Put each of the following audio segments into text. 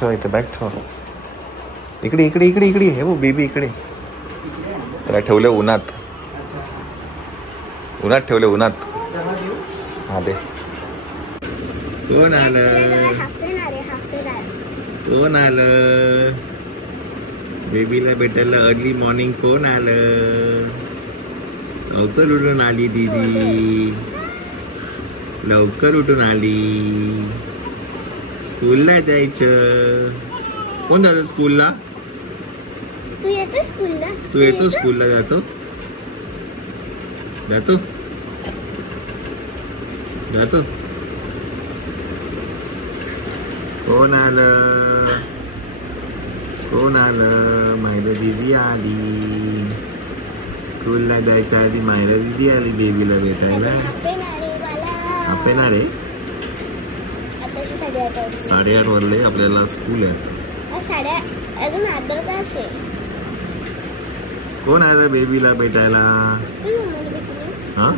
ठेव इथं, बॅग ठेव. इकडे इकडे इकडे इकडे हे बघ बेबी इकडे. त्याला ठेवलं उन्हात, उन्हात ठेवलं उन्हात. हा दे. कोण आलं, कोण आलं बेबीला भेटायला अर्ली मॉर्निंग? कोण आलं? लवकर उठून आली दीदी, लवकर उठून आली. स्कूलला जायचं. कोण जातं स्कूलला? तू येतो स्कूलला? तू येतो स्कूलला? जातो जातो जातो. कोण आलं, कोण आलं? मायरा दीदी आली. स्कूलला जायच्या आधी मायरा दीदी आली बेबीला भेटायला. हाफ येणार आहे. 8:30 वाजले, आपल्याला स्कूल आहे. अजून अर्धा तास आहे. कोण आलं बेबीला भेटायला? हा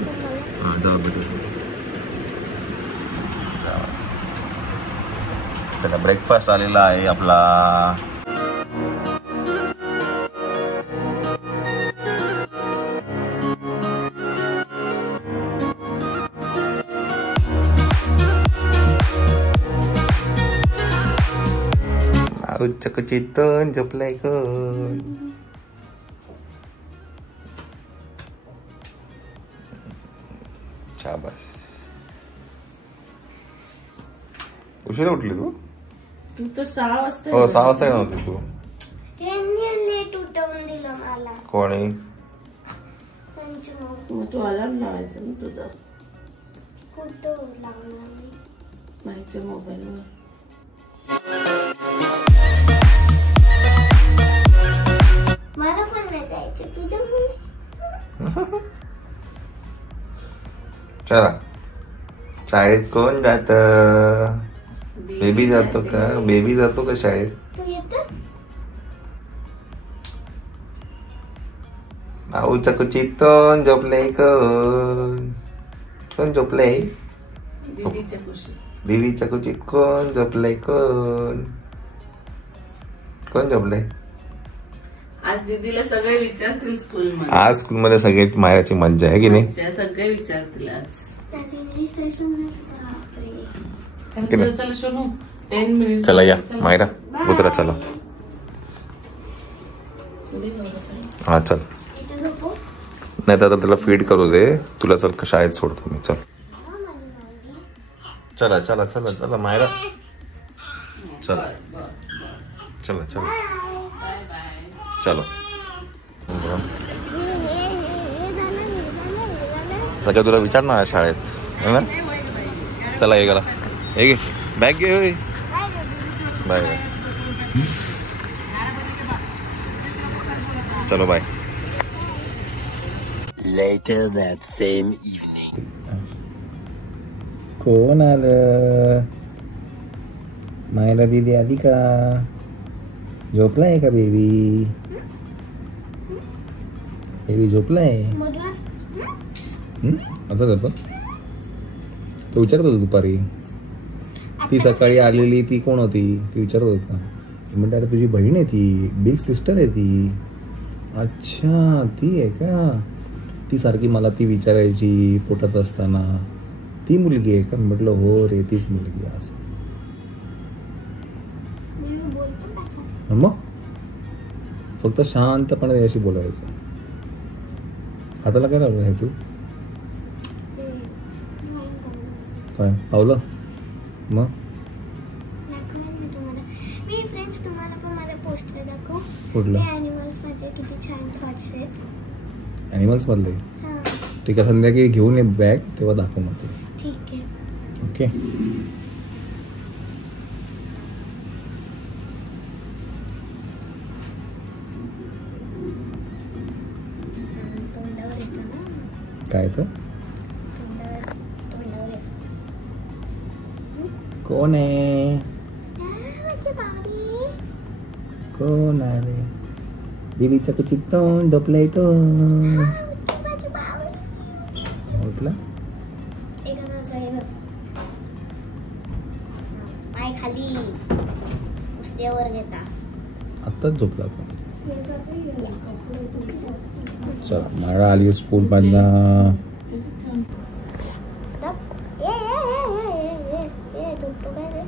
हा जाऊ भेटू. चला ब्रेकफास्ट आलेला आहे आपला. चकचितन झोपलाय कोण? शाबास. उशिरा उठली तू? तू तर 6 वाजता. हो 6 वाजता नव्हती तू. लेट उठवून दिलं मला. कोणी? मग तू अलार्म लावायचा ना तुझा. कुठं लावला मी? माझ्या मोबाईलवर. मला पण नाही जायचं तुझ्या. चला शाळेत कोण जात? बेबी जातो का? बेबी जातो का शाळेत? तू येतो? भाऊच्या कुचितून झोपलंय कोण? कोण झोपलंय? दीदीच्या खुशी. दीदीच्या कुचित कोण झोपलंय? कोण कोण झोपलंय? आज दीदीला सगळे विचारतील स्कूल मध्ये. आज स्कूल मध्ये सगळे मायराची मज्जा आहे की नाही? सगळे विचारतील आज. चला सोनू 10 मिनिट. चला या मायरा उतरा. चला हा चल. नाही तर तुला फीड करू दे. तुला चल शाळेत सोडतो मी. चल चला चला चला चला मायरा. चला चला चला चलो. सगळं तुला विचारणार शाळेत है ना? चला ये गेला. हे घे बॅग घे. होय बाय बाय. चलो bye. Later that same evening. कोण आलं? मायला दीदी आली का? झोपलाय का बेबी? बेबी झोपलाय? असं करतो तो. विचारत होता दुपारी. ती सकाळी आलेली ती कोण होती ती विचारत होता. म्हणते अरे तुझी बहीण आहे ती, बिग सिस्टर आहे ती. अच्छा ती आहे का? ती सारखी मला ती विचारायची पोटात असताना. ती मुलगी आहे का? म्हटलं हो रे तीच मुलगी. असं मग फक्त शांतपणे त्याच्याशी बोलायचं. हाताला काय लावलं आहे तू? काय पावलं? मग मी फ्रेंड्स तुम्हाला पण माझा पोस्टर दाखव. कुठलं? ॲनिमल्स मध्ये किती छान थॉट्स आहेत. ॲनिमल्स मधले? हां ठीक आहे संध्याकाळी घेऊन ये बॅग तेव्हा दाखव मग ते. ठीक आहे. ओके. तोंडावर येतो ना. काय तर? तोंडावर येतो. कोण आहे? माझी बावडी. कोण आहे? दीदीच्या कुचित तोंड झोपलाय तो. माझी बावडी. उठला? पाय खाली. जेवर घेता आत्ताच झोपला तो. चला माळा आली स्कूल मधनं. झोपतो काय रे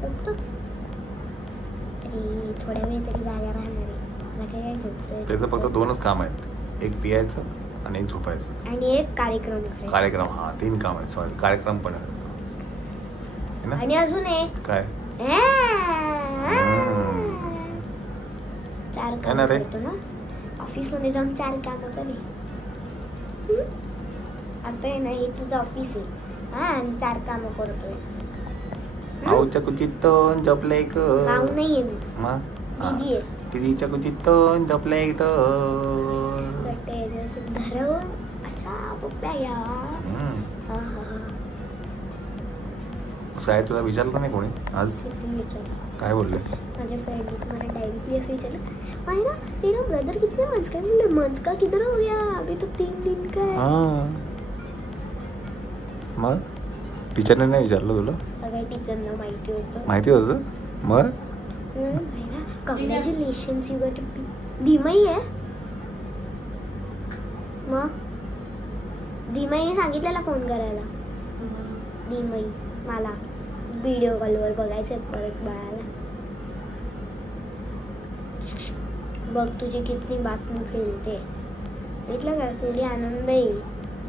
झोपतो अरे थोड्या वेळ तरी जागा राहणार आहे मला काय झोपतोय. त्याचं फक्त 2च काम आहेत, एक पियायचं आणि एक झोपायचं आणि एक कार्यक्रम करायचा. कार्यक्रम. हा 3 काम आहेत. सॉरी कार्यक्रम पण आहे ना. आणि अजून एक काय 4 काय ना रे? करतो ना ऑफिस मध्ये जाऊन 4 कामं करे. आता आहे ना हे तुझं ऑफिस आहे हा आणि 4 कामं करतोय. भाऊच्या कुचितून जपले एक भाऊ नाहीये मी मग दीदी आहे. तिच्या कुचितून जपले एक धरवून असा पप्प्या घ्या. हा हा साहेब तुला विचारलं नाही कोणी आज? किती विचार काय बोलले? माझे फ्रेंड तुम्हारा डायरी प्लीज विचारा भाई ना तेरा ब्रदर कितने मंथ्स का है. बोले मंथ्स का किधर हो गया अभी तो 3 दिन का है. मग टीचरने नाही विचारलं तुला? सगळ्या टीचरना माहिती होतं. माहिती होतं मग? भाई ना कॉंग्रॅच्युलेशन्स यू गॉट धीमई आहे. मग धीमईने सांगितलेला फोन करायला. धीमई मला व्हिडिओ कॉलवर बघायचं परत बाळाला. बघ तुझी किती बातमी फिरते म्हटलं का तुझी आनंद येईल.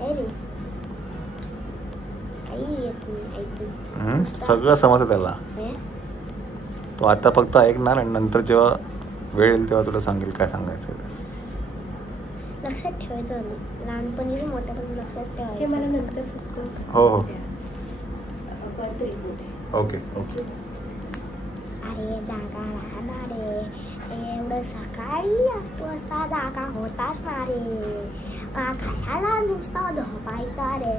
रे काही येत नाही ऐकून. सगळं समजतं त्याला. तो आता फक्त ऐकणार आणि नंतर जेव्हा वेळ येईल तेव्हा तुला सांगेल काय सांगायचं. लक्षात ठेवायचं लहानपणी मोठ्या पण लक्षात ठेवायचं. मला नंतर हो हो ओके ओके. अरे जागा राहणार रे एवढं सकाळी 8 वाजता जागा होताच ना रे. कशाला नुसता झोपायचा रे.